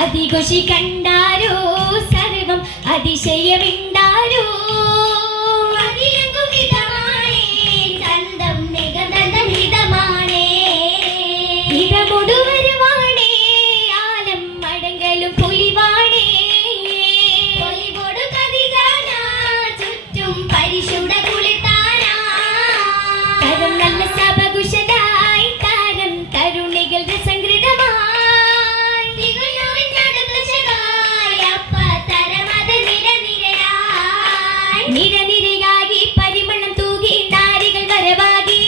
അതിഘോഷി കണ്ടാരോ സർവം അതിശയമിണ്ടാരോ ിതമൊടുവരുവാണേ ആലം മടങ്ങലും പുലിവാണേ പൊലിവോടു കതിജാനാ അതിശൂട കുളിർത്താനാ തരം നല്ല സഭകുശലായി താരം തരുണികൾ രസംകൃതമായി തിരുനൂറിനടുത്തുശകായി അപ്പ തരമത് നിരനിരയായി നിരനിരയായി പരിമളം തൂകി നാരികൾ വരവാകി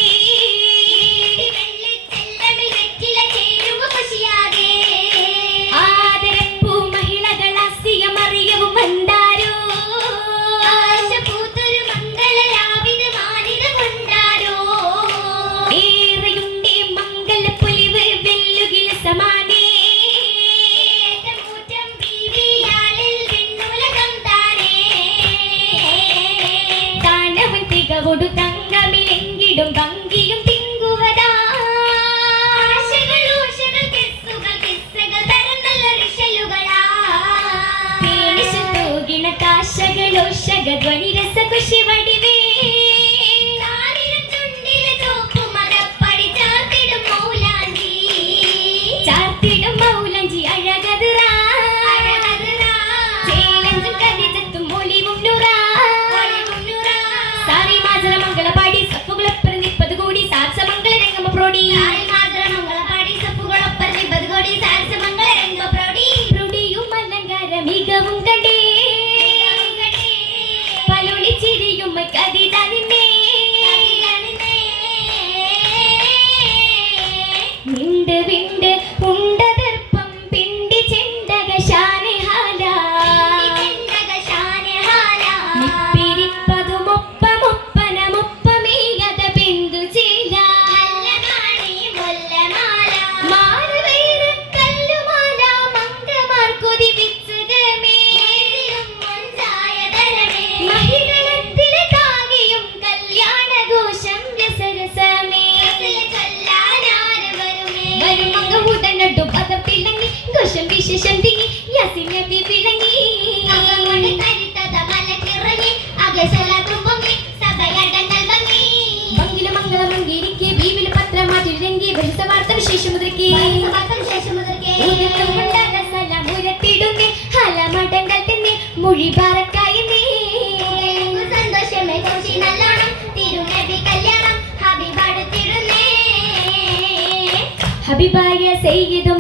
വെള്ളിച്ചെല്ലമിൽ വെറ്റില ചേരുവ കുശിയാകെ ആദരപ്പൂ മഹിളകൾ അസിയമറിയവും വந்தாരോ ആശപൂത്തൊരു മംഗളരാവിത് മാനിത കൊണ്ടാരോ ഏറെയുണ്ടേ മംഗളപ്പൊലിവ് വെല്ലുകില സമാനേ മൂറ്റം ബീവിയാളിൽ വെണ്ണുലകം താനേ താനവൻ തികവൊടു തങ്കമിലെങ്കിടും ഭംഗിയും തിങ്കുവതാ ആശകൾ ഊഷകൾ കിസ്സുകൾ കിസ്സകൾ തരം നല്ല ഋഷലുകളാ പേണിശു തൂകിണ കാശകളോഷക ധ്വനി രസകുശി വടിവേ താരിരം ചുണ്ടിലെ ചോപ്പു മതപ്പടി ചാർത്തിടും മൗലാഞ്ചി അഴകതിറാ ചേലഞ്ചും കതിജത്തും ഒളിവും നുറാ സാരി മാജര മംഗള പാടി സപ്പുകളൊപ്പര നിപ്പത് കൂടി സാർസ മംഗള രംഗമ പ്രോടി പ്രോടിയും അലങ്കാര മികവും കണ്ടേ പലൊളി ചിരിയും കതിത നിന്നേ വിണ്ട് വിണ്ട് ഉണ്ടതർപ്പം പിണ്ടി ചെണ്ടക ശാനഹാല നിപ്പിരിപ്പതുമൊപ്പമൊപ്പനമൊപ്പമീയത ബിന്ദു ചേല മാറുവേറക്കല്ലുമാല മംഗമാർ കൊതിവിച്ചതമേ മഹിളത്തിലെ താകിയും കല്യാണഘോഷം രസരസമേ വരുമങ്ങ ഉടനടു പദം തിളങ്ങി ഘോഷം വിശേഷം തിങ്ങി യസിനബി വിളങ്ങി മംഗില മംഗള മംഗിരിക്ക് ഭീമില് പത്രമാറ്റിൽ രംഗി വത്സവാർത്ത വിശേഷമുദ്രക്ക് മുരത്തിടുന്നേ ഹലമടങ്ങൾ തന്നെ മൊഴി പാറക്കായി സന്തോഷമേ കോശി നല്ലോണം തിരുനബി കല്യാണം ഹബീബാടുത്തിടുന്നേ ഹബീബായ സയ്യിദും